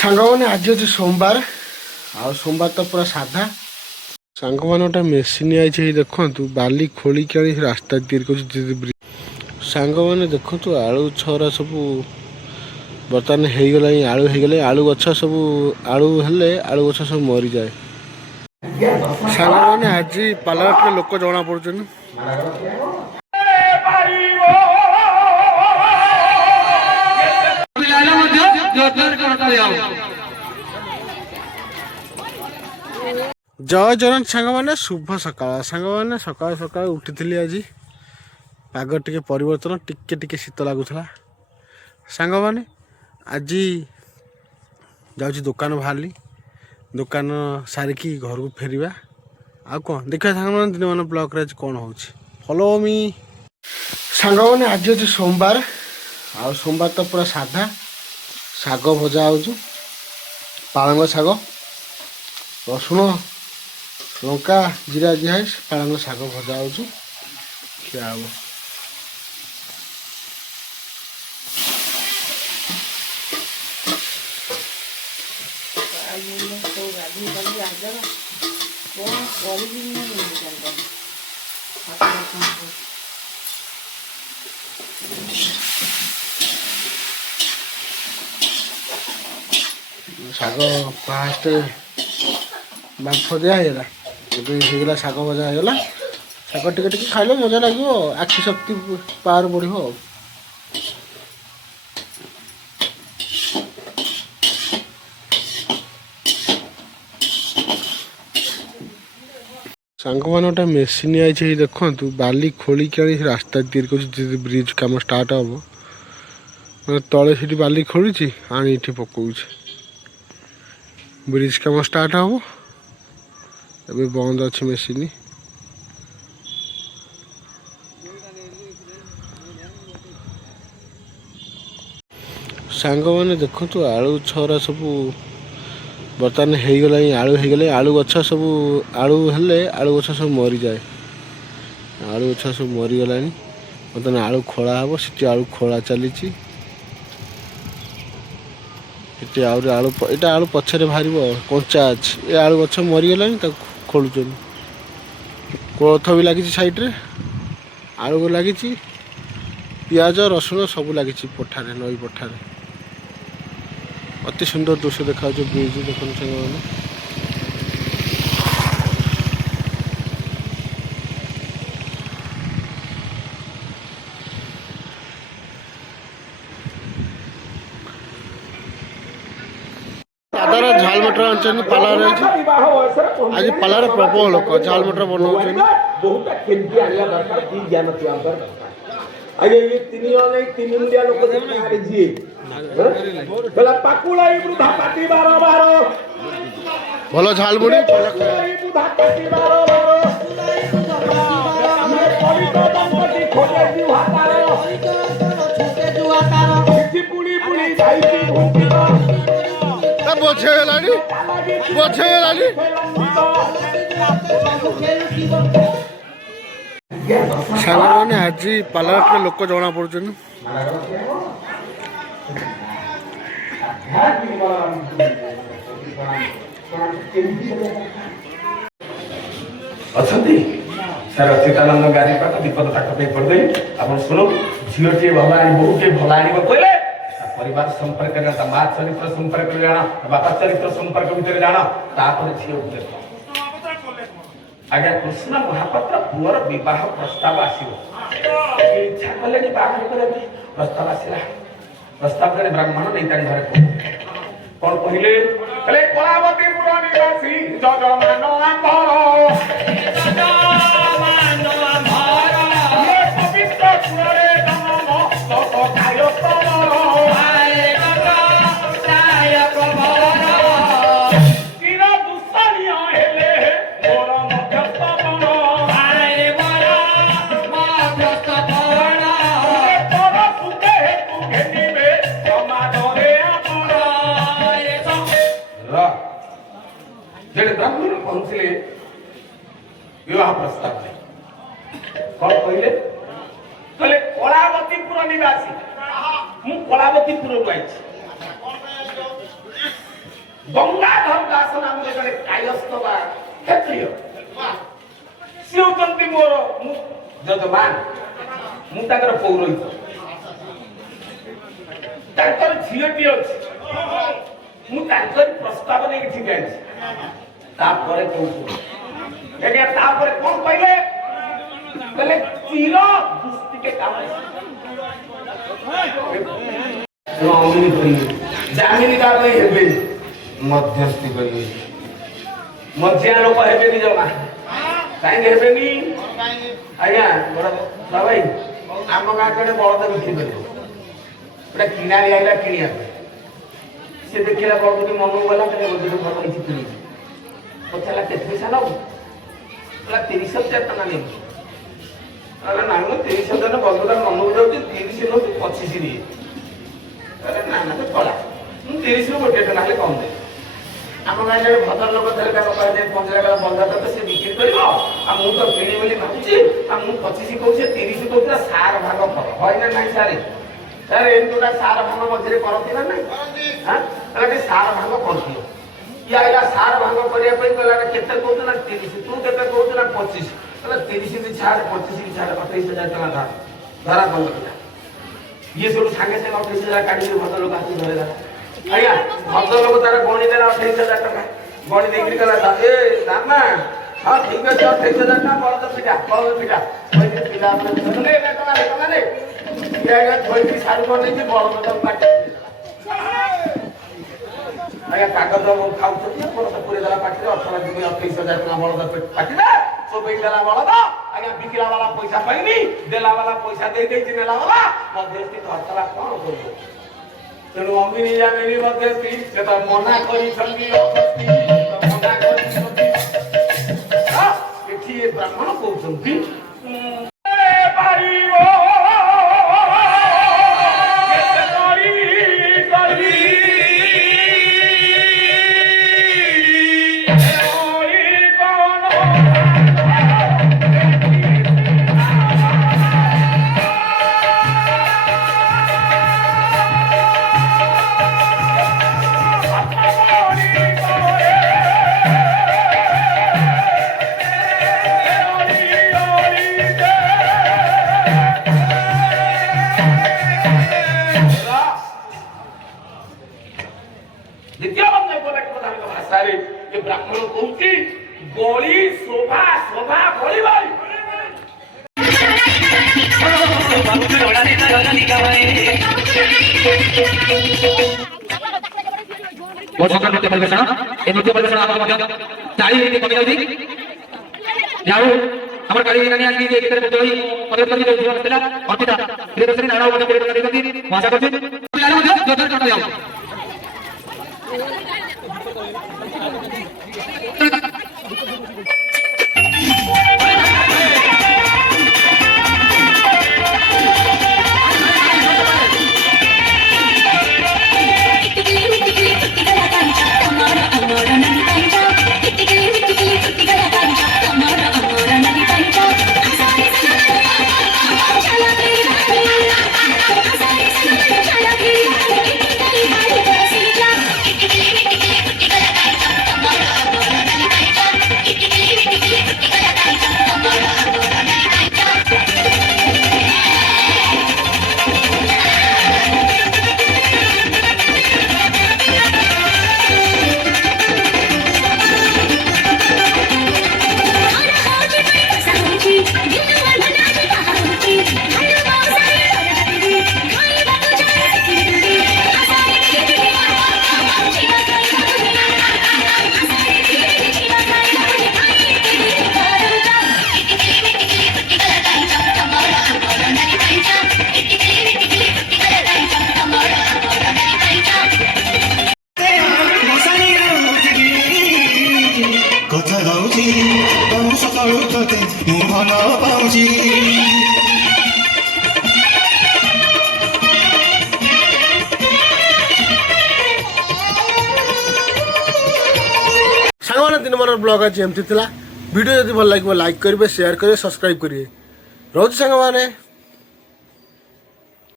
ସାଙ୍ଗମାନେ ଆଜି ଅଛି ସୋମବାର ଆଉ ସୋମବାର ତ ପୁରା ସାଧା। ସାଙ୍ଗମାନେ ଗୋଟେ ମେସିନ୍ ଆଇଛି ଏଇ ଦେଖନ୍ତୁ ବାଲି ଖୋଳିକି ଆଣି ରାସ୍ତା ତିଆରି କରୁଛି। ସାଙ୍ଗମାନେ ଦେଖନ୍ତୁ ଆଳୁ ଛରା ସବୁ ବର୍ତ୍ତମାନ ହେଇଗଲାଣି। ଆଳୁ ହେଇଗଲେ ଆଳୁ ଗଛ ସବୁ ଆଳୁ ହେଲେ ଆଳୁ ଗଛ ସବୁ ମରିଯାଏ। ସାଙ୍ଗମାନେ ଆଜି ପାଲାହାଟରେ ଲୋକ ଜଣା ପଡୁଛନ୍ତି। ଜୟ ଜଗନ୍ନାଥ ସାଙ୍ଗମାନେ, ଶୁଭ ସକାଳ। ସାଙ୍ଗମାନେ ସକାଳୁ ସକାଳୁ ଉଠିଥିଲି ଆଜି। ପାଗ ଟିକେ ପରିବର୍ତ୍ତନ, ଟିକେ ଶୀତ ଲାଗୁଥିଲା। ସାଙ୍ଗମାନେ ଆଜି ଯାଉଛି ଦୋକାନ ବାହାରିଲି। ଦୋକାନ ସାରିକି ଘରକୁ ଫେରିବା। ଆଉ କ'ଣ ଦେଖିବା ସାଙ୍ଗମାନେ ଦିନମାନ ବ୍ଲଗ୍ରେ ଆଜି କ'ଣ ହେଉଛି। ଫଲୋ ମି। ସାଙ୍ଗମାନେ ଆଜି ଅଛି ସୋମବାର ଆଉ ସୋମବାର ତ ପୁରା ସାଧା। ଶାଗ ଭଜା ହେଉଛି, ପାଳଙ୍ଗ ଶାଗ, ରସୁଣ ଲଙ୍କା ଜିରା ଦିଆ ହେଇ ପାଳଙ୍ଗ ଶାଗ ଭଜା ହେଉଛି, ଖିଆ ହେବ। ଶାଗ ଫାଷ୍ଟ ବାମ୍ଫ ଦିଆ ହେଇଗଲା, ଏବେ ହେଇଗଲା ଶାଗ ଭଜା ହେଇଗଲା। ଶାଗ ଟିକେ ଖାଇଲେ ମଜା ଲାଗିବ, ଆଖି ଶକ୍ତି ପାୱାର ବଢ଼ିବ ଆଉ। ସାଙ୍ଗମାନେ ଗୋଟେ ମେସିନ୍ ଆଇଛି ଏଇ ଦେଖନ୍ତୁ ବାଲି ଖୋଳିକି ଆଣି ରାସ୍ତା ତିଆରି କରୁଛି। ବ୍ରିଜ୍ କାମ ଷ୍ଟାର୍ଟ ହେବ ମାନେ ତଳେ ସେଠି ବାଲି ଖୋଳିଛି ଆଣି ଏଠି ପକଉଛି। ବ୍ରିଜ୍ କାମ ଷ୍ଟାର୍ଟ ହେବ, ଏବେ ବନ୍ଦ ଅଛି ମେସିନ୍। ସାଙ୍ଗମାନେ ଦେଖନ୍ତୁ ଆଳୁ ଛରା ସବୁ ବର୍ତ୍ତମାନ ହେଇଗଲାଣି। ଆଳୁ ହେଇଗଲେ ଆଳୁ ଗଛ ସବୁ ଆଳୁ ହେଲେ ଆଳୁ ଗଛ ସବୁ ମରିଯାଏ। ଆଳୁ ଗଛ ସବୁ ମରିଗଲାଣି। ବର୍ତ୍ତମାନ ଆଳୁ ଖୋଳା ହେବ, ସେଠି ଆଳୁ ଖୋଳା ଚାଲିଛି। ଏଠି ଆହୁରି ଆଳୁ, ଏଇଟା ଆଳୁ ପଛରେ ବାହାରିବ, କଞ୍ଚା ଅଛି। ଏ ଆଳୁ ଗଛ ମରିଗଲାଣି, ତାକୁ ଖୋଳୁଛନ୍ତି। କୋଳଥ ବି ଲାଗିଛି ସାଇଡ଼ରେ, ଆଳୁ ବି ଲାଗିଛି, ପିଆଜ ରସୁଣ ସବୁ ଲାଗିଛି ପଠାରେ, ନଈ ପଠାରେ। ଅତି ସୁନ୍ଦର ଦୃଶ୍ୟ ଦେଖାଯାଉଛି ବ୍ରିଜ୍ ଦେଖନ୍ତୁ ସାଙ୍ଗମାନେ। ଦାଦାର ଝାଲ ମଟର ଆଣିଛନ୍ତି ପାଲାରେ। ଆଜି ପାଲାରେ ପ୍ରବଳ ଲୋକ ଝାଲ ମଟର ବନାଉଛନ୍ତି। ଭଲ ଝାଲ ମୁଢି ବଛେଇଗଲାଣି। ସାଙ୍ଗମାନେ ଆଜି ପାଲାହାଟରେ ଲୋକ ଜଣା ପଡୁଛନ୍ତି। ଅଛନ୍ତି ସାର୍ ଅଚ୍ୟୁତାନନ୍ଦ ଗାଡ଼ି ପାଖ ବିପଦ ତାଙ୍କ ପାଇଁ ପଡ଼ିଦେଲି। ଆପଣ ଶୁଣୁ, ଝିଅଟିଏ ଭଲ ଆଣି ବୋହୂଟିଏ ଭଲ ଆଣିବ କହିଲେ ପରିବାର ସମ୍ପର୍କରେ ତା ମା ଚରିତ୍ର ସମ୍ପର୍କରେ ଜାଣ, ବାପା ଚରିତ୍ର ସମ୍ପର୍କ ଭିତରେ ଜାଣ, ତାପରେ ଝିଅ ଭିତରେ। ଆଜ୍ଞା କୃଷ୍ଣ ମହାପାତ୍ର ପୁଅର ବିବାହ ପ୍ରସ୍ତାବ ଆସିବ। ଇଚ୍ଛା କଲେଣି ବାହାଘର କରିବା ପାଇଁ, ପ୍ରସ୍ତାବ ଆସିଲା। ପ୍ରସ୍ତାବ ଜଣେ ବ୍ରାହ୍ମଣ ନେଇ ତାଙ୍କ ଘରେ କଣ କହିଲେ? କହିଲେ କଳାବତୀପୁର ନିବାସୀ ଯଜମାନ ଆମ୍ଭର ପବିତ୍ର ପୁରରେ ଜନମ ଦଶ ଗାୟକ ଚିର ଦୂଷଣୀୟ ହେଲେ ମୋର ମଧ୍ୟସ୍ଥପଣ ପର ସୁଖେ ହେତୁ ଘେନିବେ ସମାଜରେ ଆପଣ। ଜଣେ ବ୍ରାହ୍ମଣ ପହଞ୍ଚିଲେ ବିବାହ ପ୍ରସ୍ତାବ କଣ କହିଲେ? କହିଲେ କଳାବତୀପୁର ନିବାସୀ, ମୁଁ କଳାବତୀପୁରକୁ ଆଇଛି। ଗଙ୍ଗାଧର ଦାସ ନାମରେ ଜଣେ କାୟସ୍ଥ ବା କ୍ଷତ୍ରିୟ ସିଏ ହଉଛନ୍ତି ମୋର ଯଜମାନ ମୁଁ ତାଙ୍କର ପୌରୋହିତ ତାଙ୍କର ଝିଅଟି ଅଛି ମୁଁ ତାଙ୍କରି ପ୍ରସ୍ତାବ ନେଇକି ଠିକ ଆଣିଛି ତାପରେ କହୁଛୁ ଆଜ୍ଞା ତାପରେ କଣ କହିଲେ କହିଲେ ଚିର ଦୁଷ୍ଟିକେ କାମ ଜାମିନି ତା ପାଇଁ ହେବେନି ମଧ୍ୟସ୍ଥି କରିବେ ମଝିଆ ଲୋକ ହେବେନି ଜମା କାହିଁକି ହେବେନି ଆଜ୍ଞା ବଡ ଭାଇ ଆମ ଗାଁ କಡೆ ବଳଦ ବିକ୍ରି କରିବ ଗୋଟେ କିଣାଳି ଆଇଲା କିଣିବା ପାଇଁ ସେ ଦେଖିଲା ବଳଦଟି ମନକୁ ଗଲା ତାହେଲେ ବଳଦଟି ଭଲ କିଛି କିଣିଛି ପଚାରିଲା କେତେ ପଇସା ନବୁ କହିଲା 30,000 ଟଙ୍କା ନେବୁ କହିଲା ନାଇଁ ମୁଁ 30,000 ବଳଦଟା ମନକୁ ଯାଉଛି 30 ନେଉଛି 25 ନିଏ ନା ନା ତ ପଳା ମୁଁ 30ରୁ ଗୋଟିଏ ଟଙ୍କା ହେଲେ କମ ଦେବି ଆମ ଗାଁରେ ଜଣେ ଭଦ୍ର ଲୋକ ଥିଲେ ତାଙ୍କ ପାଖରେ ପହଞ୍ଚିଲା ଗଲା ବନ୍ଧା ତ ସେ ବିକ୍ରି କରିବ ଆଉ ମୁଁ ତ କିଣି ବୋଲି ଭାବୁଛି ଆଉ ମୁଁ 25 କହୁଛି 30 କହୁଥିଲା ସାର ଭାଗ କର হয় ନା ନାଇଁ ସାରେ ସାର୍ ଏମିତି ଗୋଟେ ସାର ଭାଗ ମଝିରେ କରନ୍ତି ନା ନାଇଁ ତାହେଲେ ଟିକେ ସାର ଭାଗ କରିଦିଅ ଇଏ ଆଇଲା ସାର ଭାଗ କରିବା ପାଇଁ କହିଲା କେତେ କହୁଛୁ ନା 30 ତୁ କେତେ କହୁଛୁ ନା 25 କହିଲା 30 କି ଛାଡ 25 କି ଛାଡ 28,000 ଟଙ୍କା ଧରା ବନ୍ଦ କଲା ଇଏ ସବୁ ସାଙ୍ଗେ ସାଙ୍ଗେ 28,000 କାଢିକି ଭଦ୍ରଲୋକ ହାତକୁ ଧରିଲା ଆଜ୍ଞା ଭଦ୍ରଲୋକ ତାର ଗଣି ଦେଲା 28,000 ଟଙ୍କା ଗଣି ଦେଇକିରି କହିଲା ଏ ଦାମା ହଁ ଠିକ ଅଛି 28,000 ଟଙ୍କା ବଳଦ ପିଟା ପିଲା ଥୋଇକି ସାରୁ କରିଦେଇଛି ବଳଦ ତାକୁ କାଟି ଆଜ୍ଞା କାଗଜ ଖାଉଛନ୍ତି ବଳଦ ପୁରେଇ ଦେଲା ପାଟିରେ 28,000 ଟଙ୍କା ବଳଦ ପାଟିରେ ଚୋବେଇ ଦେଲା ବଳଦ ଆଜ୍ଞା ବିକିଲା ବାଲା ପଇସା ପାଇନି ଦେଲା ବାଲା ପଇସା ଦେଇଛି ନେଲା ବାଲା ମଧ୍ୟସ୍ଥି ଧରିଥିଲା କଣ କରିବ ତେଣୁ ଅମିନି ଜାମିନି ମଧ୍ୟସ୍ଥି ସେ ତ ମନା କରିଛନ୍ତି ଏଠି ବ୍ରାହ୍ମଣ କହୁଛନ୍ତି ବ୍ରାହ୍ମଣ କହୁଛି ବଳି ଶୋଭା ଶୋଭା ବଳି ବଳି আমার গাড়ি এখানে আজকে যে ভিতরে মধ্যে ওই পদের প্রতি যে জীবন ছিল অর্পিতা প্রিয়দর্শনী নানাও মধ্যে পরিবর্তন দেখি ভাষা করছি পিলার মধ্যে যত টাকা দাও কথা গাউছি সকালু তোতে মু ভাল পাউছি ସାଙ୍ଗମାନେ ଦିନମାନର ବ୍ଲଗ୍ ଆଜି ଏମିତି ଥିଲା ଭିଡ଼ିଓ ଯଦି ଭଲ ଲାଗିବ ଲାଇକ୍ କରିବେ ସେୟାର କରିବେ ସବସ୍କ୍ରାଇବ୍ କରିବେ ରହୁଛି ସାଙ୍ଗମାନେ।